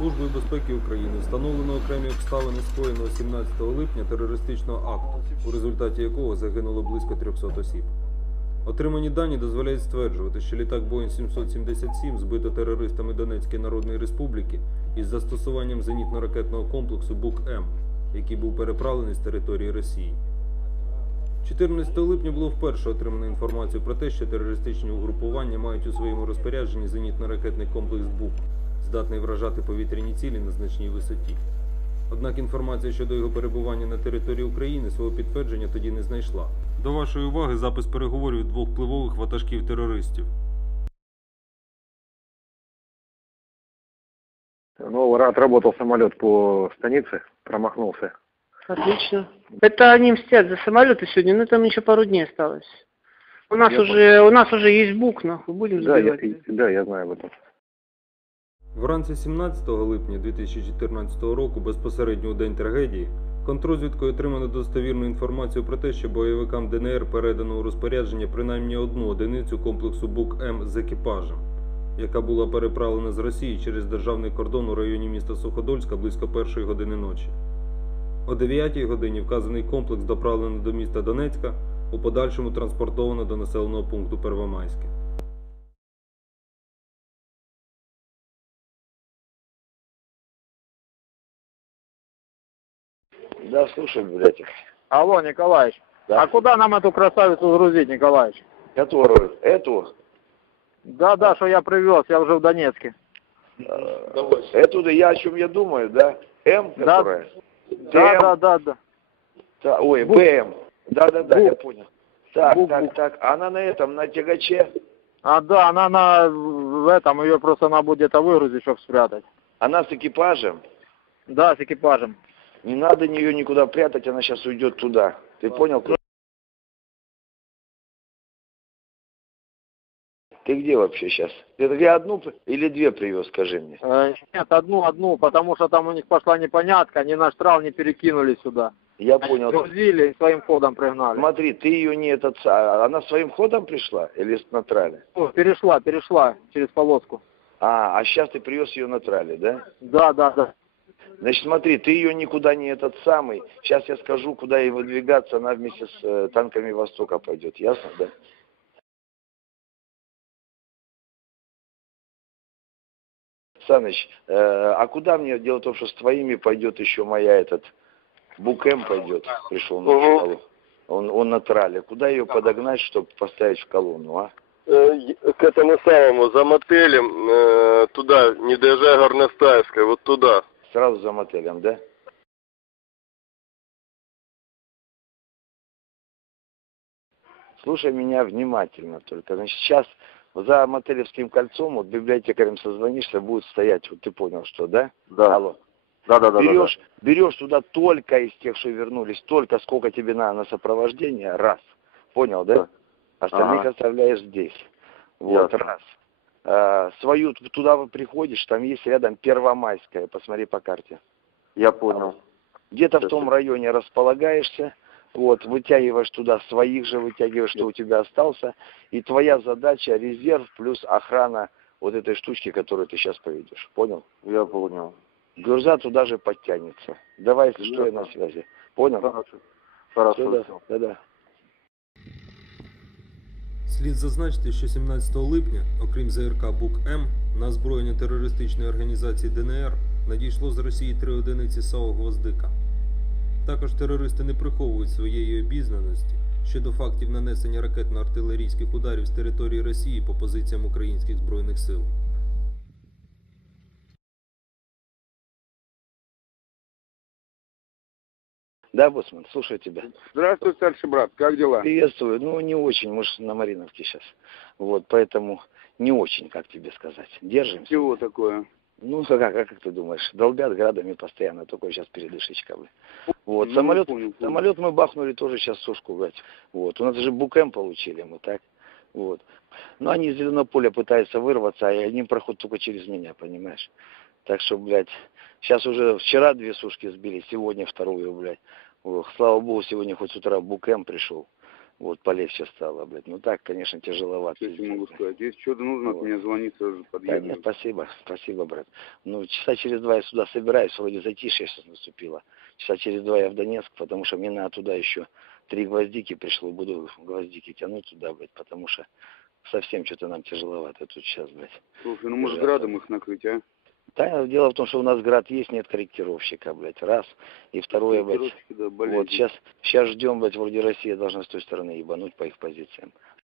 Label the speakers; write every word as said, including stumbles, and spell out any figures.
Speaker 1: Службою безпеки України встановлено окремі обставини скоєного сімнадцятого липня терористичного акту, у результаті якого загинуло близько трьохсот осіб. Отримані дані дозволяють стверджувати, що літак Боїнг сімсот сімдесят сім збито терористами Донецької Народної Республіки із застосуванням зенітно-ракетного комплексу Бук-М, який був переправлений з території Росії. чотирнадцятого липня було вперше отримано інформацію про те, що терористичні угрупування мають у своєму розпорядженні зенітно-ракетний комплекс Бук, здатний вражати повітряні цілі на значній висоті. Однак інформація щодо його перебування на території України свого підтвердження тоді не знайшла. До вашої уваги запис переговорів двох впливових ватажків терористів.
Speaker 2: Ну, отработал самолет по станице, промахнулся.
Speaker 3: Отлично. Это они мстят за самолеты сегодня, но там еще пару дней осталось. У нас
Speaker 2: Я
Speaker 3: уже, у нас уже есть бук, нахуй, будем
Speaker 2: Да, я,
Speaker 3: забивать.
Speaker 2: да, я знаю об этом.
Speaker 1: Вранці сімнадцятого липня дві тисячі чотирнадцятого року, безпосередньо у день трагедії, контррозвідкою отримано достовірну інформацію про те, що бойовикам ДНР передано у розпорядження принаймні одну одиницю комплексу Бук-М з екіпажем, яка була переправлена з Росії через державний кордон у районі міста Суходольська близько першої години ночі. О дев'ятій годині вказаний комплекс доправлено до міста Донецька, у подальшому транспортовано до населеного пункту Первомайське.
Speaker 2: Да, слушай, блядь.
Speaker 4: Алло, Николаевич,
Speaker 2: Да.
Speaker 4: а куда нам эту красавицу грузить, Николаевич?
Speaker 2: Которую? Эту?
Speaker 4: Да, да, что я привез, я уже в Донецке.
Speaker 2: Э, эту, да, я о чем я думаю, да? М,
Speaker 4: Да.
Speaker 2: которая?
Speaker 4: Да,
Speaker 2: М,
Speaker 4: да, да, да.
Speaker 2: та- ой,
Speaker 4: Бук.
Speaker 2: БМ. Да-да-да,
Speaker 4: Бук.
Speaker 2: я понял. Так,
Speaker 4: Бук,
Speaker 2: так,
Speaker 4: бук.
Speaker 2: так. Она на этом, на тягаче?
Speaker 4: А, да, она на в этом, ее просто надо будет где-то выгрузить, чтобы спрятать.
Speaker 2: Она с экипажем?
Speaker 4: Да, с экипажем.
Speaker 2: Не надо ее никуда прятать, она сейчас уйдет туда. Ты понял? Ты где вообще сейчас? Ты я одну п- или две привез, скажи мне?
Speaker 4: Э, нет, одну, одну, потому что там у них пошла непонятка, они наш трал не перекинули сюда.
Speaker 2: Я
Speaker 4: Они
Speaker 2: понял.
Speaker 4: грузили и своим ходом пригнали.
Speaker 2: Смотри, ты ее не этот... а, Она своим ходом пришла или с на трале?
Speaker 4: О, перешла, перешла через полоску.
Speaker 2: А, а сейчас ты привез ее на трале, да?
Speaker 4: Да, да, да.
Speaker 2: Значит, смотри, ты ее никуда не этот самый. Сейчас я скажу, куда ей выдвигаться, она вместе с э, танками Востока пойдет. Ясно, да? Саныч, э, а куда мне? Дело в том, что с твоими пойдет еще моя этот... Бук-М пойдет, пришел на
Speaker 5: Угу.
Speaker 2: колонну. Он, он на трале. Куда ее подогнать, чтобы поставить в колонну, а?
Speaker 5: Э, К этому самому, за мотелем, э, туда, не доезжая Горностаевской, вот туда.
Speaker 2: Сразу за мотелем, да? Слушай меня внимательно только. Значит, сейчас за Мотелевским кольцом, вот библиотекарем созвонишься, будет стоять, вот ты понял, что, да?
Speaker 5: Да.
Speaker 2: Алло.
Speaker 5: Да, да, да,
Speaker 2: Берешь, берешь туда только из тех, что вернулись, только сколько тебе надо на сопровождение, раз. Понял, да?
Speaker 5: Да.
Speaker 2: Остальных
Speaker 5: Ага.
Speaker 2: оставляешь здесь. Вот,
Speaker 5: Ясно.
Speaker 2: раз. А, свою т- туда вы приходишь, там есть рядом Первомайская, посмотри по карте.
Speaker 5: Я понял.
Speaker 2: Где-то в
Speaker 5: Сейчас
Speaker 2: том
Speaker 5: я-
Speaker 2: районе располагаешься, вот, вытягиваешь туда своих же, вытягиваешь, что у тебя остался, и твоя задача резерв плюс охрана вот этой штучки, которую ты сейчас поведешь. Понял?
Speaker 5: Я понял.
Speaker 2: Гюрза туда же подтянется. Давай, если что, я на связи. Понял?
Speaker 5: Хорошо. Хорошо.
Speaker 2: Всё, да,
Speaker 5: всё.
Speaker 2: да-да.
Speaker 1: Слід зазначити, що сімнадцятого липня, окрім ЗРК Бук-М, на озброєння терористичної організації ДНР надійшло з Росії три одиниці САУ «Гвоздика». Також терористи не приховують своєї обізнаності щодо фактів нанесення ракетно-артилерійських ударів з території Росії по позиціям українських збройних сил.
Speaker 2: Да, Боцман, слушаю тебя.
Speaker 4: Здравствуй, старший брат, как дела?
Speaker 2: Приветствую. Ну, не очень, мы ж на Мариновке сейчас. Вот, поэтому не очень, как тебе сказать. Держимся.
Speaker 4: Чего такое?
Speaker 2: Ну, как, как, как ты думаешь? Долбят градами постоянно, только сейчас передышечка, блин. Вот,
Speaker 4: Ну,
Speaker 2: самолет,
Speaker 4: понял, понял.
Speaker 2: самолет мы бахнули тоже сейчас сушку, блядь. Вот, у нас же Бук-М получили мы, так? Вот. Но они из зеленого поля пытаются вырваться, а они проходят только через меня, понимаешь? Так что, блядь, сейчас уже вчера две сушки сбили, сегодня вторую, блядь. Ох, слава богу, сегодня хоть с утра Бук-М пришел. Вот, полегче стало, блядь. Ну так, конечно, тяжеловато.
Speaker 6: Что я могу сказать? Если что-то нужно,
Speaker 2: Вот.
Speaker 6: от меня звони, сразу же
Speaker 2: Да
Speaker 6: подъеду.
Speaker 2: нет, спасибо, спасибо, брат. Ну, часа через два я сюда собираюсь, вроде затишье сейчас наступило. Часа через два я в Донецк, потому что мне надо туда еще три гвоздики пришло, буду гвоздики тянуть туда, блядь, потому что совсем что-то нам тяжеловато тут сейчас, блядь.
Speaker 6: Слушай, ну может
Speaker 2: Держаться.
Speaker 6: градом их накрыть, а?
Speaker 2: Да, дело в том, что у нас град есть, нет корректировщика, блядь, раз. И второе, блядь,
Speaker 6: Корректировщики, да, болезнь.
Speaker 2: вот сейчас, сейчас ждем, блядь, вроде Россия должна с той стороны ебануть по их позициям.